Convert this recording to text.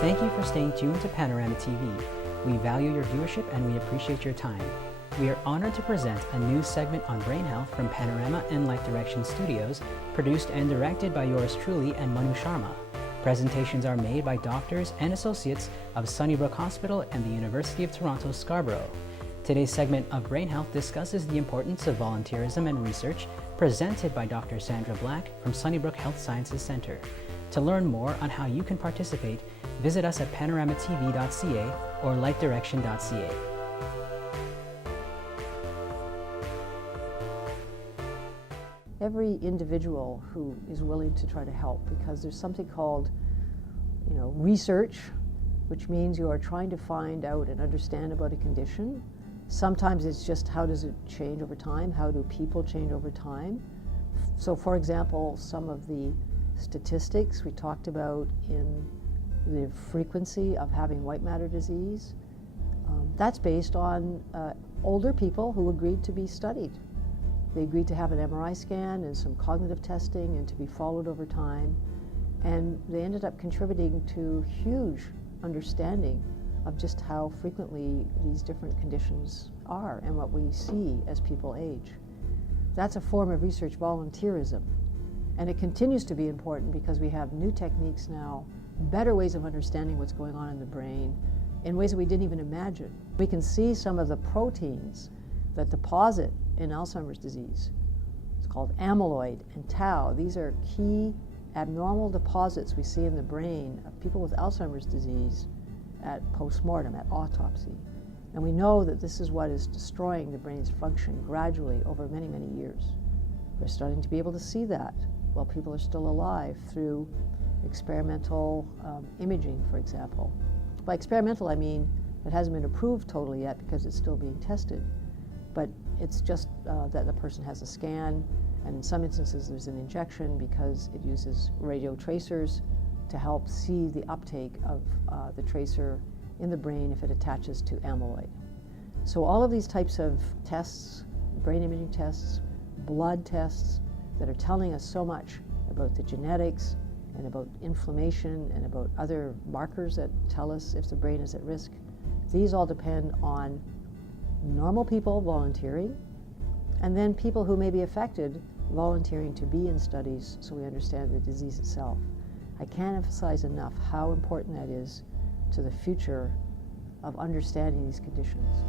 Thank you for staying tuned to Panorama TV. We value your viewership and we appreciate your time. We are honored to present a new segment on brain health from Panorama and Light Direction Studios, produced and directed by yours truly and Manu Sharma. Presentations are made by doctors and associates of Sunnybrook Hospital and the University of Toronto Scarborough. Today's segment of Brain Health discusses the importance of volunteerism and research, presented by Dr. Sandra Black from Sunnybrook Health Sciences Center. To learn more on how you can participate, visit us at panoramatv.ca or lightdirection.ca. Every individual who is willing to try to help, because there's something called, research, which means you are trying to find out and understand about a condition. Sometimes it's just how does it change over time? How do people change over time? So, for example, some of the statistics we talked about in the frequency of having white matter disease, that's based on older people who agreed to be studied. They agreed to have an MRI scan and some cognitive testing and to be followed over time. And they ended up contributing to huge understanding of just how frequently these different conditions are and what we see as people age. That's a form of research volunteerism. And it continues to be important because we have new techniques now, better ways of understanding what's going on in the brain in ways that we didn't even imagine. We can see some of the proteins that deposit in Alzheimer's disease. It's called amyloid and tau. These are key abnormal deposits we see in the brain of people with Alzheimer's disease at postmortem, at autopsy. And we know that this is what is destroying the brain's function gradually over many, many years. We're starting to be able to see that while people are still alive through experimental imaging, for example. By experimental, I mean it hasn't been approved totally yet because it's still being tested. But it's just that the person has a scan, and in some instances there's an injection because it uses radio tracers to help see the uptake of the tracer in the brain if it attaches to amyloid. So all of these types of tests, brain imaging tests, blood tests, that are telling us so much about the genetics and about inflammation and about other markers that tell us if the brain is at risk, these all depend on normal people volunteering, and then people who may be affected volunteering to be in studies so we understand the disease itself. I can't emphasize enough how important that is to the future of understanding these conditions.